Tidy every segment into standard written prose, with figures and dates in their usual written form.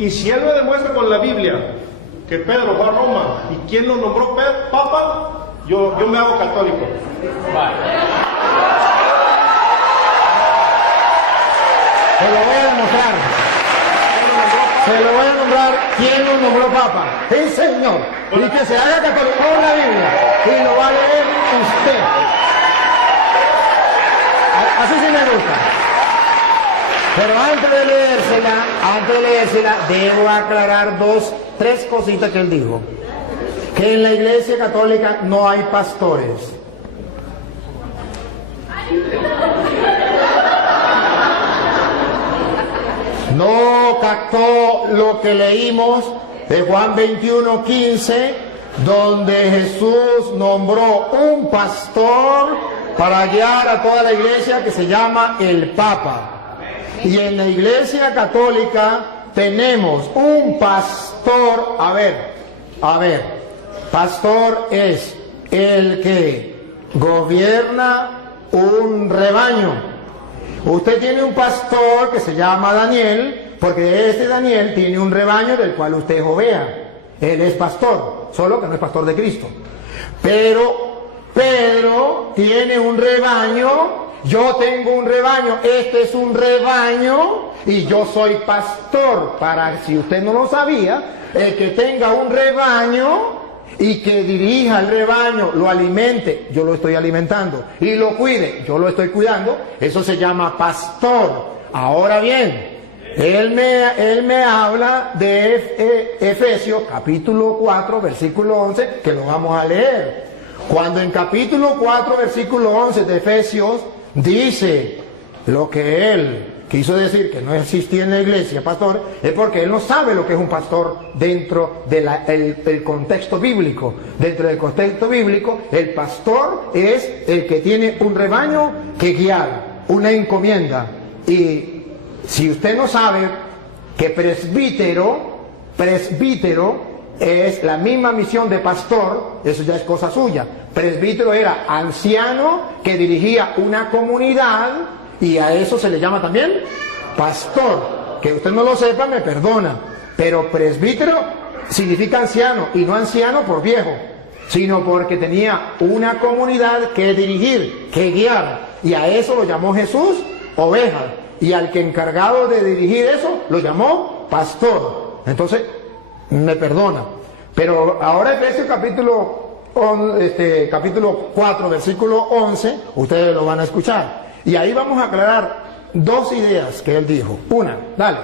Y si él me demuestra con la Biblia que Pedro fue a Roma y quién lo nombró papa, yo me hago católico. Vale. Se lo voy a demostrar. Se lo voy a nombrar quién lo nombró papa. Sí, señor. Y que se haga católico con la Biblia. Y lo va a leer usted. Así sí me gusta. Pero antes de leérsela, debo aclarar tres cositas que él dijo. Que en la Iglesia Católica no hay pastores. No captó lo que leímos de Juan 21:15, donde Jesús nombró un pastor para guiar a toda la iglesia, que se llama el Papa. Y en la Iglesia Católica tenemos un pastor. A ver, pastor es el que gobierna un rebaño. Usted tiene un pastor que se llama Daniel, porque este Daniel tiene un rebaño del cual usted es oveja. Él es pastor, solo que no es pastor de Cristo. Pero Pedro tiene un rebaño, yo tengo un rebaño, este es un rebaño y yo soy pastor. Para, si usted no lo sabía, el que tenga un rebaño y que dirija el rebaño, lo alimente, yo lo estoy alimentando, y lo cuide, yo lo estoy cuidando, eso se llama pastor. Ahora bien, él me habla de Efesios capítulo 4 versículo 11, que lo vamos a leer. Cuando en capítulo 4 versículo 11 de Efesios dice lo que él quiso decir, que no existía en la iglesia pastor, es porque él no sabe lo que es un pastor dentro del contexto bíblico. Dentro del contexto bíblico, el pastor es el que tiene un rebaño que guiar, una encomienda. Y si usted no sabe que presbítero es la misma misión de pastor, eso ya es cosa suya. Presbítero era anciano que dirigía una comunidad, y a eso se le llama también pastor. Que usted no lo sepa, me perdona, pero presbítero significa anciano, y no anciano por viejo, sino porque tenía una comunidad que dirigir, que guiar, y a eso lo llamó Jesús oveja, y al que encargado de dirigir eso lo llamó pastor. Entonces me perdona, pero ahora Efesios capítulo 4 versículo 11, ustedes lo van a escuchar. Y ahí vamos a aclarar dos ideas que él dijo. Una, dale.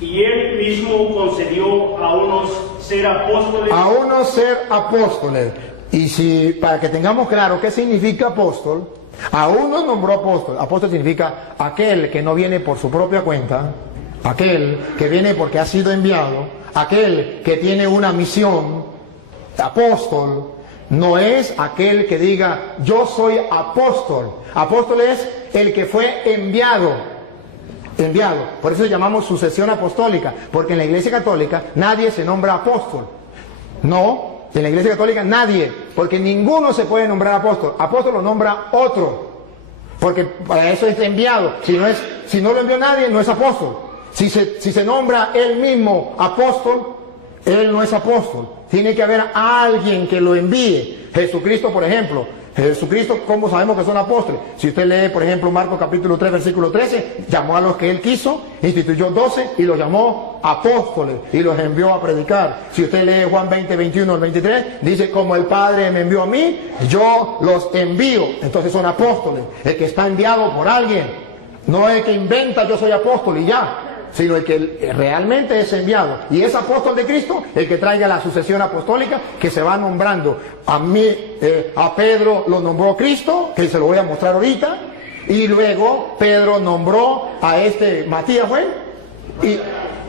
Y él mismo concedió a unos ser apóstoles. A unos ser apóstoles. Y si, para que tengamos claro qué significa apóstol, a unos nombró apóstol. Apóstol significa aquel que no viene por su propia cuenta, aquel que viene porque ha sido enviado, aquel que tiene una misión. Apóstol no es aquel que diga yo soy apóstol. Apóstol es el que fue enviado. Por eso llamamos sucesión apostólica, porque en la Iglesia Católica nadie se nombra apóstol. No, en la Iglesia Católica nadie, porque ninguno se puede nombrar apóstol. Apóstol lo nombra otro, porque para eso es enviado. Si no lo envió nadie, no es apóstol. Si se nombra él mismo apóstol, él no es apóstol. Tiene que haber alguien que lo envíe. Jesucristo, por ejemplo. Jesucristo, ¿cómo sabemos que son apóstoles? Si usted lee, por ejemplo, Marcos capítulo 3, versículo 13, llamó a los que él quiso, instituyó 12 y los llamó apóstoles y los envió a predicar. Si usted lee Juan 20, 21 al 23, dice, como el Padre me envió a mí, yo los envío. Entonces son apóstoles. El que está enviado por alguien. No es el que inventa yo soy apóstol y ya, sino el que realmente es enviado. Y es apóstol de Cristo el que traiga la sucesión apostólica que se va nombrando. A Pedro lo nombró Cristo, que se lo voy a mostrar ahorita, y luego Pedro nombró a Matías, ¿fue?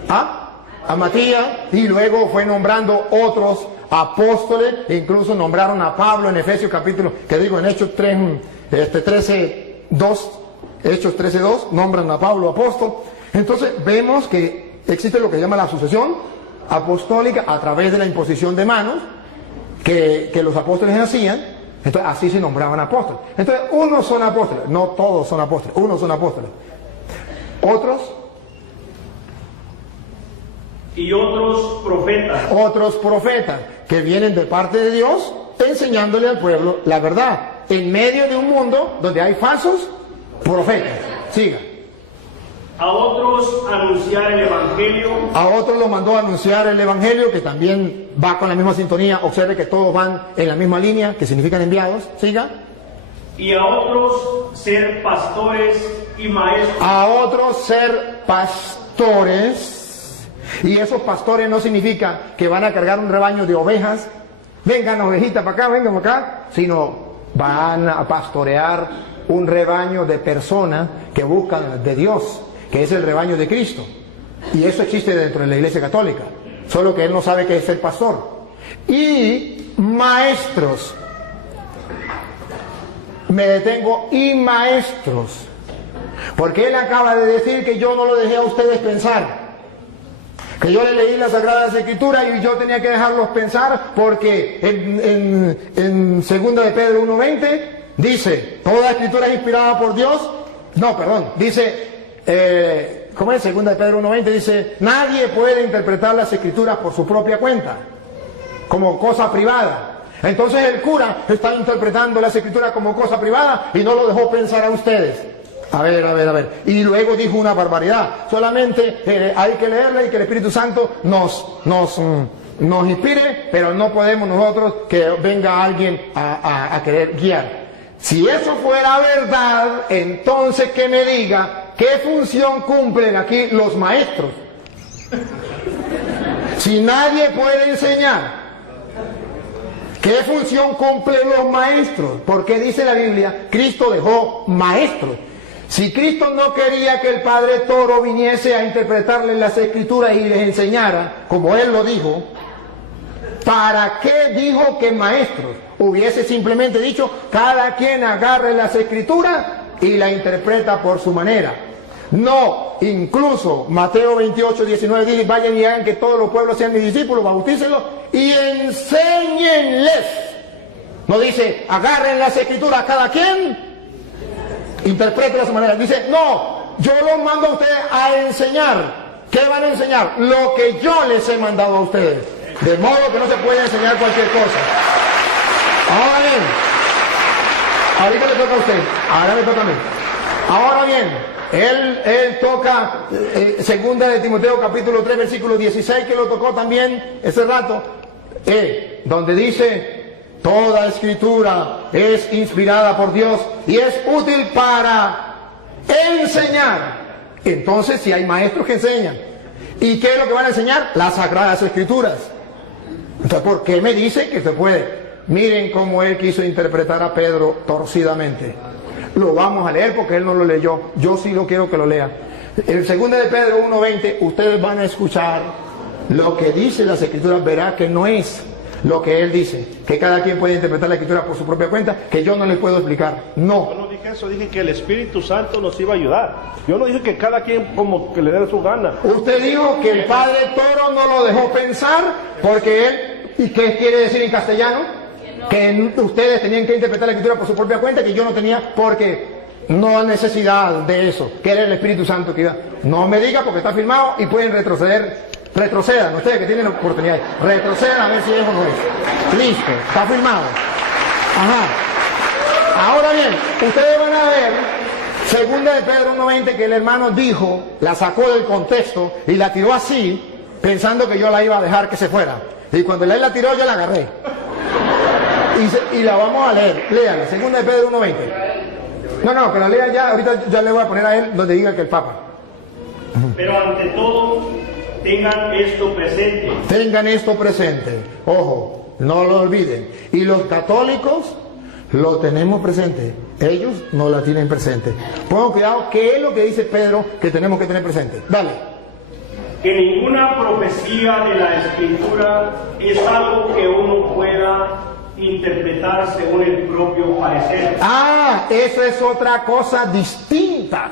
A Matías, y luego fue nombrando otros apóstoles, e incluso nombraron a Pablo en Efesios capítulo, en Hechos 13:2, Hechos 13:2, nombran a Pablo apóstol. Entonces vemos que existe lo que se llama la sucesión apostólica a través de la imposición de manos que los apóstoles hacían. Entonces así se nombraban apóstoles. Entonces unos son apóstoles, no todos son apóstoles, unos son apóstoles. Otros, no todos son apóstoles, unos son apóstoles. Unos son apóstoles, no todos son apóstoles. Unos son apóstoles, no todos son apóstoles. Unos son apóstoles, no todos son apóstoles. Unos son apóstoles, no todos son apóstoles. Unos son apóstoles, no todos son apóstoles. Otros y otros profetas. Otros profetas que vienen de parte de Dios enseñándole al pueblo la verdad, en medio de un mundo donde hay falsos profetas. Siga. A otros anunciar el Evangelio, A otros los mandó a anunciar el Evangelio, que también va con la misma sintonía. Observe que todos van en la misma línea, que significan enviados. Siga. y a otros ser pastores y maestros. A otros ser pastores. Y esos pastores no significa que van a cargar un rebaño de ovejas. Vengan ovejitas para acá, vengan para acá. Sino van a pastorear un rebaño de personas que buscan de Dios, que es el rebaño de Cristo. Y eso existe dentro de la Iglesia Católica. Solo que él no sabe qué es el pastor. Y maestros. Me detengo, y maestros. Porque él acaba de decir que yo no lo dejé a ustedes pensar. Que yo le leí las Sagradas Escrituras y yo tenía que dejarlos pensar, porque en 2 de Pedro 1:20 dice, toda escritura es inspirada por Dios. No, perdón, dice, ¿cómo es? 2 de Pedro 1:20 dice, nadie puede interpretar las escrituras por su propia cuenta, como cosa privada. Entonces el cura está interpretando las escrituras como cosa privada y no lo dejó pensar a ustedes. A ver. Y luego dijo una barbaridad. Solamente hay que leerla y que el Espíritu Santo nos inspire, pero no podemos nosotros que venga alguien a querer guiar. Si eso fuera verdad, entonces que me diga qué función cumplen aquí los maestros. Si nadie puede enseñar, ¿qué función cumplen los maestros? Porque dice la Biblia, Cristo dejó maestros. Si Cristo no quería que el Padre Toro viniese a interpretarles las Escrituras y les enseñara, como Él lo dijo, ¿para qué dijo que maestros? Hubiese simplemente dicho, cada quien agarre las Escrituras y la interpreta por su manera. No, incluso Mateo 28:19 dice, vayan y hagan que todos los pueblos sean mis discípulos, bautícenlos y enséñenles. No dice, agarren las Escrituras cada quien, interpreten a su manera. Dice, no, yo los mando a ustedes a enseñar. ¿Qué van a enseñar? Lo que yo les he mandado a ustedes. De modo que no se puede enseñar cualquier cosa. Ahora bien, ahorita le toca a usted, ahora me toca a mí. Ahora bien, él toca 2 de Timoteo capítulo 3 versículo 16, que lo tocó también ese rato, donde dice, toda escritura es inspirada por Dios y es útil para enseñar. Entonces, si hay maestros que enseñan, ¿y qué es lo que van a enseñar? Las Sagradas Escrituras. Entonces, ¿por qué me dice que se puede? Miren cómo él quiso interpretar a Pedro torcidamente. Lo vamos a leer porque él no lo leyó. Yo sí lo quiero que lo lea. En 2 de Pedro 1:20, ustedes van a escuchar lo que dice las Escrituras. Verá que no es lo que él dice, que cada quien puede interpretar la Escritura por su propia cuenta, que yo no les puedo explicar. No. Yo no dije eso, dije que el Espíritu Santo nos iba a ayudar. Yo no dije que cada quien como que le dé su gana. Usted dijo que el Padre Toro no lo dejó pensar porque él, ¿y qué quiere decir en castellano? Que ustedes tenían que interpretar la Escritura por su propia cuenta, que yo no tenía, porque no hay necesidad de eso, que era el Espíritu Santo que iba. No me diga porque está firmado y pueden retroceder. Retrocedan, ustedes que tienen la oportunidad, retrocedan a ver si es o no es. Listo, está firmado. Ajá. Ahora bien, ustedes van a ver 2 de Pedro 1:20 que el hermano dijo, la sacó del contexto y la tiró así, pensando que yo la iba a dejar que se fuera. Y cuando él la tiró, yo la agarré. Y la vamos a leer. Léala, 2 de Pedro 1:20. No, que la lea ya, ahorita ya le voy a poner a él donde diga que el Papa. Pero ante todo, tengan esto presente. Tengan esto presente. Ojo, no lo olviden. Y los católicos lo tenemos presente. Ellos no la tienen presente. Pongan cuidado, ¿qué es lo que dice Pedro que tenemos que tener presente? Dale. Que ninguna profecía de la Escritura es algo que uno pueda interpretar según el propio parecer. Ah, eso es otra cosa distinta.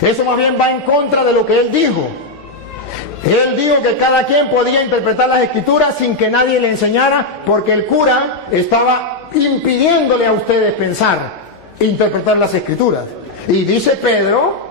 Eso más bien va en contra de lo que él dijo. Él dijo que cada quien podía interpretar las Escrituras sin que nadie le enseñara, porque el cura estaba impidiéndole a ustedes pensar, interpretar las Escrituras. Y dice Pedro,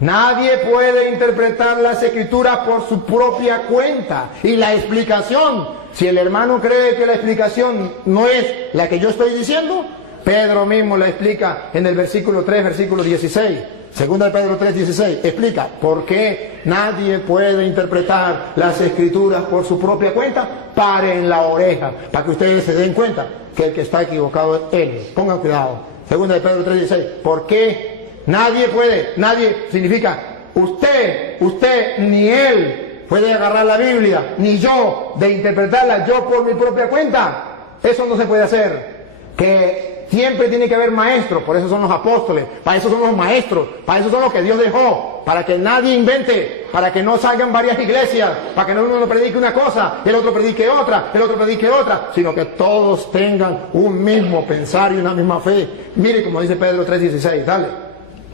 Nadie puede interpretar las Escrituras por su propia cuenta. Y la explicación, si el hermano cree que la explicación no es la que yo estoy diciendo, Pedro mismo la explica en el versículo 3, versículo 16. Segunda de Pedro 3, 16. Explica por qué nadie puede interpretar las Escrituras por su propia cuenta. Paren la oreja, para que ustedes se den cuenta que el que está equivocado es él. Pongan cuidado. Segunda de Pedro 3, 16. ¿Por qué? Nadie puede, nadie significa usted, ni él puede agarrar la Biblia, ni yo, de interpretarla yo por mi propia cuenta. Eso no se puede hacer. Que siempre tiene que haber maestros, por eso son los apóstoles, para eso son los maestros, para eso son los que Dios dejó, para que nadie invente, para que no salgan varias iglesias, para que no uno predique una cosa, el otro predique otra, el otro predique otra, sino que todos tengan un mismo pensar y una misma fe. Mire como dice Pedro 3:16, dale.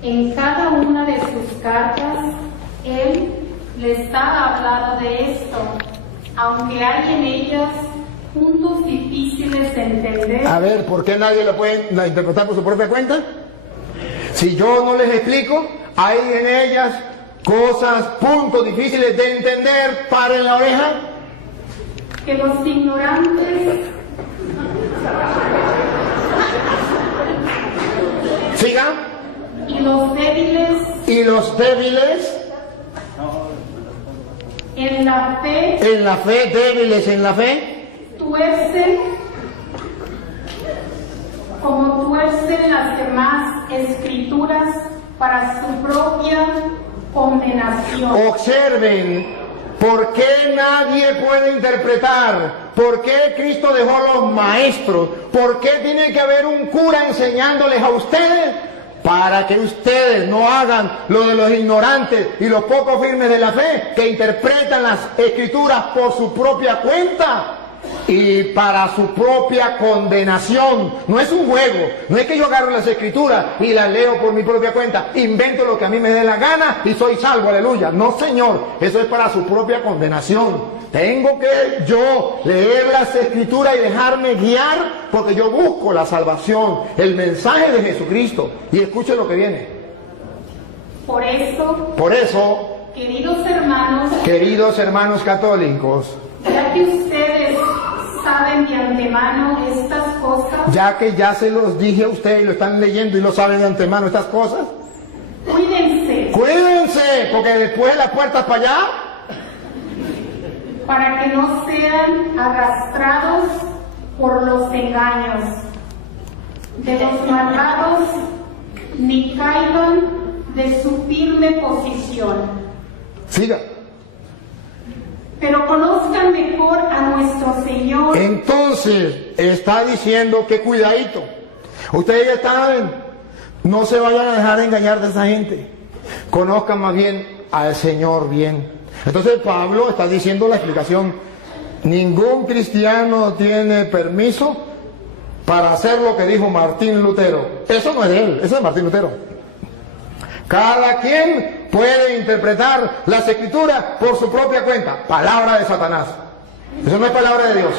En cada una de sus cartas, él les ha hablado de esto, aunque hay en ellas puntos difíciles de entender. A ver, ¿por qué nadie lo puede interpretar por su propia cuenta? Si yo no les explico, hay en ellas cosas, puntos difíciles de entender. Paren la oreja. Que los ignorantes... Siga. Y los débiles... Y los débiles... En la fe... En la fe, débiles en la fe... Tuercen... Como tuercen las demás escrituras para su propia condenación. Observen, ¿por qué nadie puede interpretar? ¿Por qué Cristo dejó los maestros? ¿Por qué tiene que haber un cura enseñándoles a ustedes? Para que ustedes no hagan lo de los ignorantes y los poco firmes de la fe, que interpretan las escrituras por su propia cuenta y para su propia condenación. No es un juego, no es que yo agarro las escrituras y las leo por mi propia cuenta, invento lo que a mí me dé la gana y soy salvo, aleluya. No, señor, eso es para su propia condenación. Tengo que yo leer las escrituras y dejarme guiar, porque yo busco la salvación, el mensaje de Jesucristo. Y escuche lo que viene. Por eso, queridos hermanos católicos, ya que ustedes saben de antemano estas cosas, ya que ya se los dije a ustedes y lo están leyendo y lo saben de antemano estas cosas, cuídense, porque después las puertas para allá, para que no sean arrastrados por los engaños de los malvados, ni caigan de su firme posición. Siga. Pero conozcan mejor a nuestro Señor. Entonces, está diciendo que cuidadito. Ustedes ya saben, no se vayan a dejar engañar de esa gente. Conozcan más bien al Señor bien. Entonces Pablo está diciendo la explicación. Ningún cristiano tiene permiso para hacer lo que dijo Martín Lutero. Eso no es de él, eso es de Martín Lutero. Cada quien puede interpretar las escrituras por su propia cuenta. Palabra de Satanás. Eso no es palabra de Dios.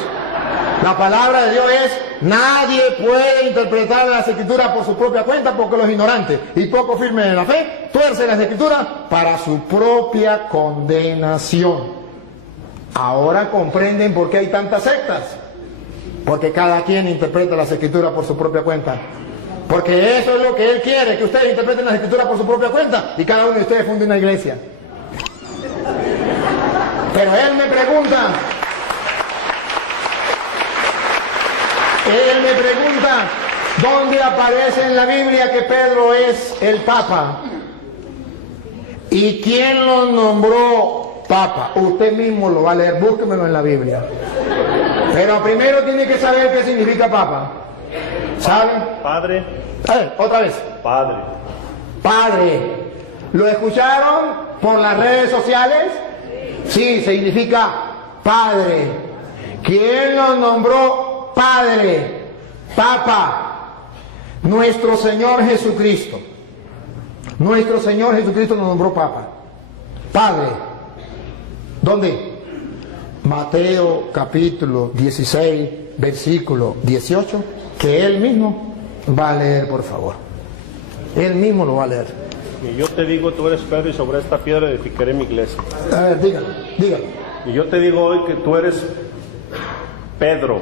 La palabra de Dios es: nadie puede interpretar las escrituras por su propia cuenta, porque los ignorantes y poco firmes en la fe tuercen las escrituras para su propia condenación. Ahora comprenden por qué hay tantas sectas. Porque cada quien interpreta las escrituras por su propia cuenta. Porque eso es lo que Él quiere, que ustedes interpreten las escrituras por su propia cuenta y cada uno de ustedes funde una iglesia. Pero Él me pregunta, ¿dónde aparece en la Biblia que Pedro es el Papa? ¿Y quién lo nombró Papa? Usted mismo lo va a leer, búsquemelo en la Biblia. Pero primero tiene que saber qué significa Papa. ¿Saben? Padre. A ver, otra vez. Padre. Padre. ¿Lo escucharon por las redes sociales? Sí, significa Padre. ¿Quién lo nombró Padre? Papa. Nuestro Señor Jesucristo. Nuestro Señor Jesucristo lo nombró Papa. Padre. ¿Dónde? Mateo capítulo 16, versículo 18, que él mismo va a leer, por favor. Él mismo lo va a leer. Y yo te digo, tú eres Pedro, y sobre esta piedra edificaré mi iglesia. A ver, dígalo, dígalo. Y yo te digo hoy que tú eres Pedro,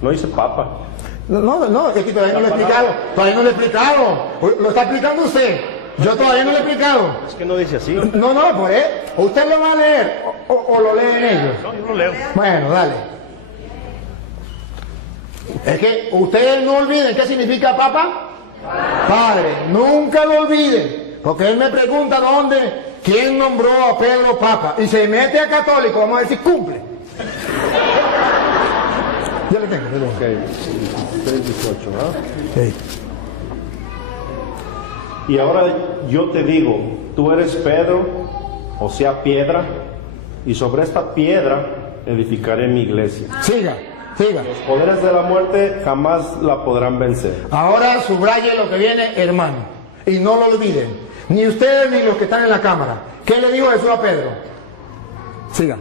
no dice Papa. No, es que todavía no lo he explicado. Todavía no lo he explicado. Lo está explicando usted. Yo todavía no lo he explicado. Es que no dice así. No, por él. Usted lo va a leer o lo leen ellos. No, yo lo leo. Bueno, dale. Es que ustedes no olviden qué significa Papa. Padre. Nunca lo olviden. Porque él me pregunta quién nombró a Pedro Papa. Y se mete a católico, vamos a ver si cumple. Ya le tengo. Ok, 3:18, ¿no? Sí. Y ahora yo te digo, tú eres Pedro, o sea, piedra, y sobre esta piedra edificaré mi iglesia. Siga. Los poderes de la muerte jamás la podrán vencer. Ahora subraye lo que viene, hermano. Y no lo olviden. Ni ustedes ni los que están en la cámara. ¿Qué le dijo Jesús a Pedro? Siga.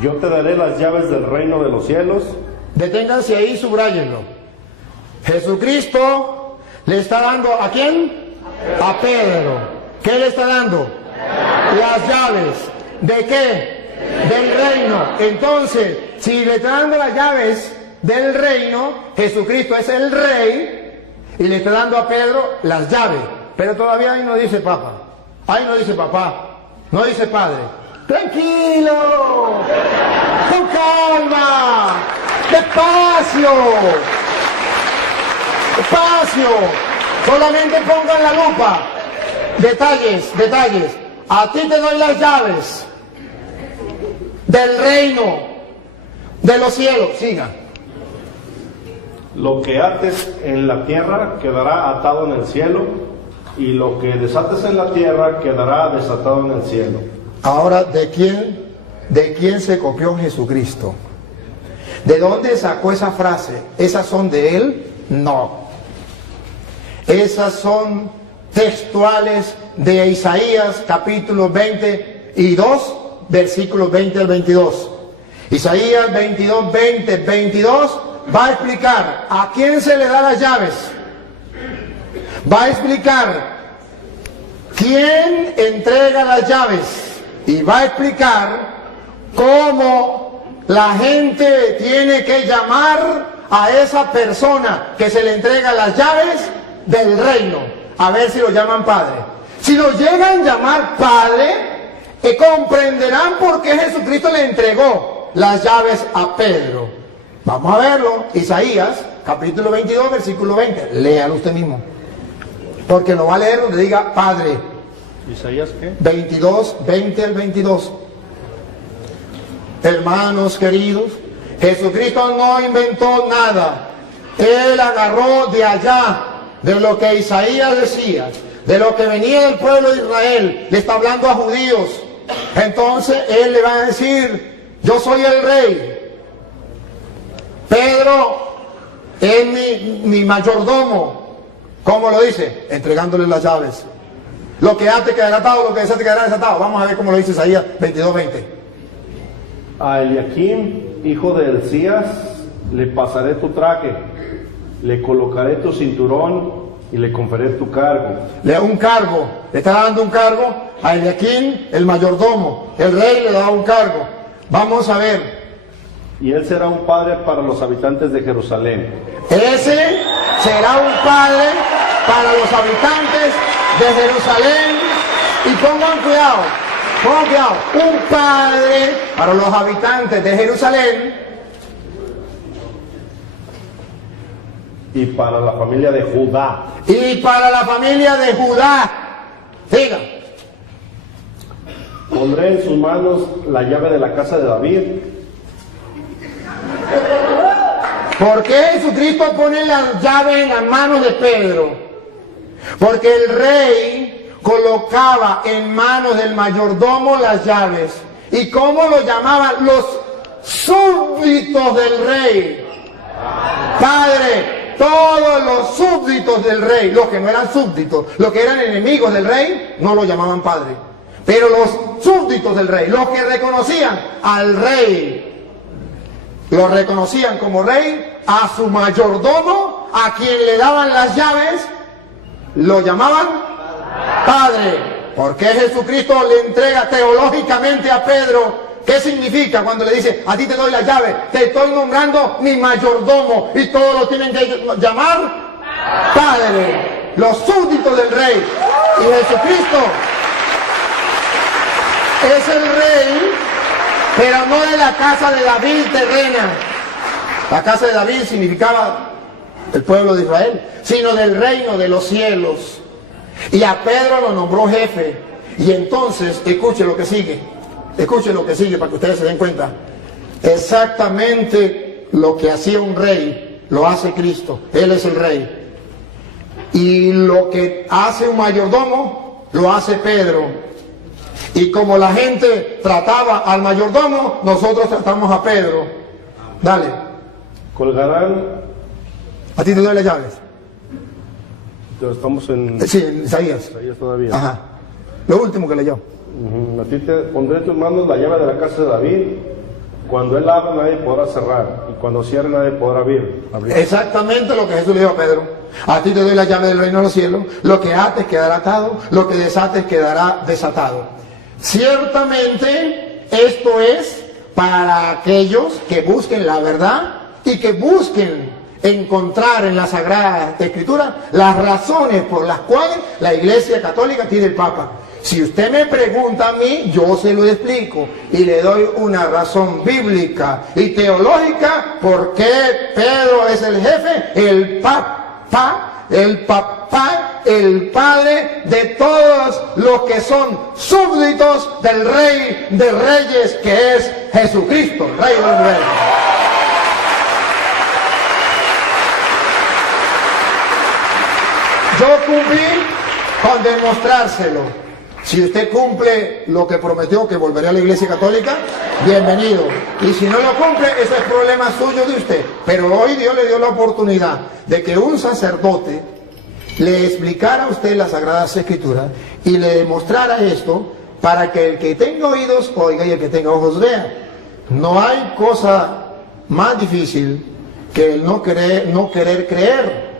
Yo te daré las llaves del reino de los cielos. Deténganse ahí, subrayenlo. Jesucristo le está dando ¿a quién? A Pedro. ¿Qué le está dando? Las llaves. ¿De qué? Del reino. Entonces, si le está dando las llaves del reino, Jesucristo es el rey y le está dando a Pedro las llaves. Pero todavía ahí no dice Papa. Ahí no dice papá. No dice padre. Tranquilo. Con calma. Despacio. Despacio. Solamente pongan la lupa. Detalles. A ti te doy las llaves del reino de los cielos. Siga. Lo que ates en la tierra quedará atado en el cielo, y lo que desates en la tierra quedará desatado en el cielo. Ahora, ¿de quién se copió Jesucristo? ¿De dónde sacó esa frase? ¿Esas son de él? No. Esas son textuales de Isaías capítulo 22, versículos 20 al 22. Isaías 22, 20, 22 va a explicar a quién se le da las llaves. Va a explicar quién entrega las llaves. Y va a explicar cómo la gente tiene que llamar a esa persona que se le entrega las llaves del reino. A ver si lo llaman padre. Si lo llegan a llamar padre, comprenderán por qué Jesucristo le entregó las llaves a Pedro. Vamos a verlo. Isaías, capítulo 22, versículo 20. Léalo usted mismo. Porque lo va a leer donde diga Padre. ¿Isaías qué? 22, 20 al 22. Hermanos queridos, Jesucristo no inventó nada. Él agarró de allá, de lo que Isaías decía, de lo que venía del pueblo de Israel. Le está hablando a judíos. Entonces él le va a decir: yo soy el rey. Pedro es mi mayordomo. ¿Cómo lo dice? Entregándole las llaves. Lo que antes quedará atado, lo que desate quedará desatado. Vamos a ver cómo lo dice Isaías 22:20. A Eliakim, hijo de Hilcías, le pasaré tu traje, le colocaré tu cinturón y le conferiré tu cargo. Le da un cargo, le está dando un cargo a Eliakim, el mayordomo. El rey le da un cargo. Vamos a ver. Y él será un padre para los habitantes de Jerusalén. Ese será un padre para los habitantes de Jerusalén. Y pongan cuidado, un padre para los habitantes de Jerusalén. Y para la familia de Judá. Y para la familia de Judá. Diga. Pondré en sus manos la llave de la casa de David. ¿Por qué Jesucristo pone la llave en las manos de Pedro? Porque el rey colocaba en manos del mayordomo las llaves. ¿Y cómo lo llamaban? Los súbditos del rey. Padre, todos los súbditos del rey, los que no eran súbditos, los que eran enemigos del rey, no lo llamaban padre. Pero los súbditos del rey, los que reconocían al rey, lo reconocían como rey, a su mayordomo, a quien le daban las llaves, lo llamaban Padre. Porque Jesucristo le entrega teológicamente a Pedro. ¿Qué significa cuando le dice, a ti te doy la llave, te estoy nombrando mi mayordomo y todos lo tienen que llamar Padre? Los súbditos del Rey. Y Jesucristo es el Rey, pero no de la casa de David terrena. La casa de David significaba el pueblo de Israel, sino del reino de los cielos. Y a Pedro lo nombró jefe. Y entonces, escuche lo que sigue. Escuche lo que sigue para que ustedes se den cuenta. Exactamente lo que hacía un rey, lo hace Cristo. Él es el rey. Y lo que hace un mayordomo, lo hace Pedro. Y como la gente trataba al mayordomo, nosotros tratamos a Pedro. Dale. Colgarán. A ti te doy las llaves. Estamos en Sí, en Isaías. Isaías todavía. Ajá. Lo último que leyó. A ti te pondré en tus manos la llave de la casa de David. Cuando él abra, nadie podrá cerrar. Y cuando cierre, nadie podrá abrir. Exactamente lo que Jesús le dijo a Pedro. A ti te doy la llave del reino de los cielos. Lo que ates quedará atado. Lo que desates quedará desatado. Ciertamente, esto es para aquellos que busquen la verdad y que busquen encontrar en la Sagrada Escritura las razones por las cuales la Iglesia Católica tiene el Papa. Si usted me pregunta a mí, yo se lo explico y le doy una razón bíblica y teológica por qué Pedro es el jefe, el papá, el padre de todos los que son súbditos del Rey de Reyes, que es Jesucristo, Rey de los Reyes. Yo cumplí con demostrárselo. Si usted cumple lo que prometió, que volverá a la Iglesia Católica, bienvenido. Y si no lo cumple, ese es problema suyo de usted. Pero hoy Dios le dio la oportunidad de que un sacerdote le explicara a usted las Sagradas Escrituras y le demostrara esto para que el que tenga oídos oiga y el que tenga ojos vea. No hay cosa más difícil que el no querer creer.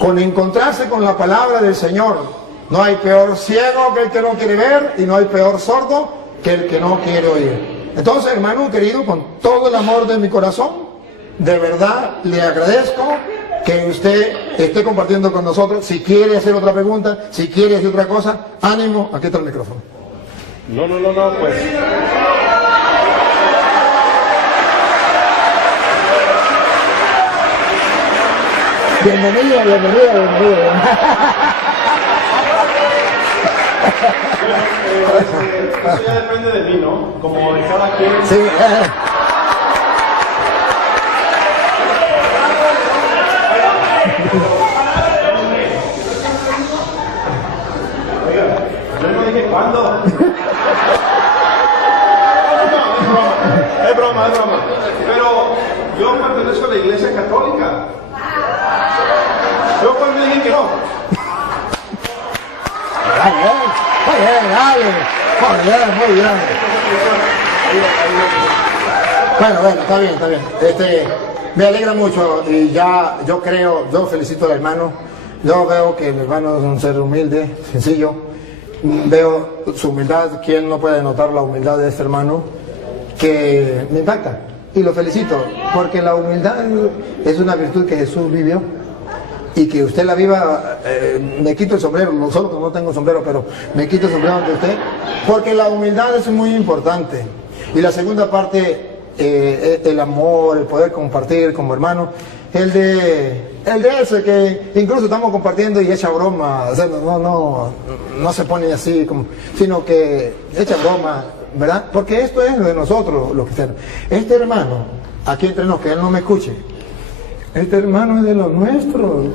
Con encontrarse con la palabra del Señor. No hay peor ciego que el que no quiere ver y no hay peor sordo que el que no quiere oír. Entonces, hermano querido, con todo el amor de mi corazón, de verdad le agradezco que usted esté compartiendo con nosotros. Si quiere hacer otra pregunta, si quiere hacer otra cosa, ánimo, aquí está el micrófono. No, pues. Bienvenido. Eso ya depende de mí, ¿no? Como de cada quien. Sí, Oiga, yo no dije cuándo. Es broma. Pero yo pertenezco a la Iglesia Católica. Yo cuando dije que no. Muy bien. Bueno, está bien. Me alegra mucho y yo felicito al hermano. Yo veo que el hermano es un ser humilde, sencillo. Veo su humildad. ¿Quién no puede notar la humildad de este hermano? Que me impacta. Y lo felicito, porque la humildad es una virtud que Jesús vivió. Y que usted la viva, me quito el sombrero, no solo que no tengo sombrero, pero me quito el sombrero ante usted, porque la humildad es muy importante. Y la segunda parte, el amor, el poder compartir como hermano, el de ese que incluso estamos compartiendo y echa broma, o sea, no se pone así, sino que echa broma, ¿verdad? Porque esto es de nosotros, los cristianos. Este hermano, aquí entre nos, que él no me escuche, este hermano es de los nuestros.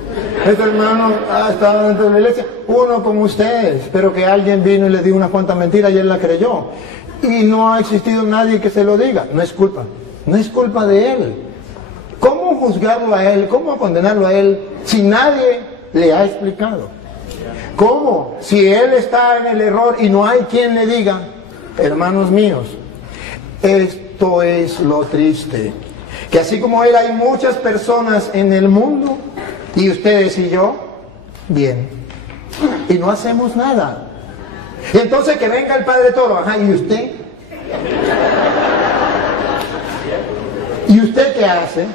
Este hermano ha estado dentro de la iglesia, uno como ustedes, pero que alguien vino y le dio unas cuantas mentiras y él la creyó. Y no ha existido nadie que se lo diga. No es culpa de él. ¿Cómo juzgarlo a él? ¿Cómo condenarlo a él si nadie le ha explicado? ¿Cómo? Si él está en el error y no hay quien le diga, hermanos míos, esto es lo triste. Que así como él hay muchas personas en el mundo, y ustedes y yo, bien. y no hacemos nada. Y entonces que venga el Padre Toro, ajá, ¿y usted? ¿Y usted qué hace?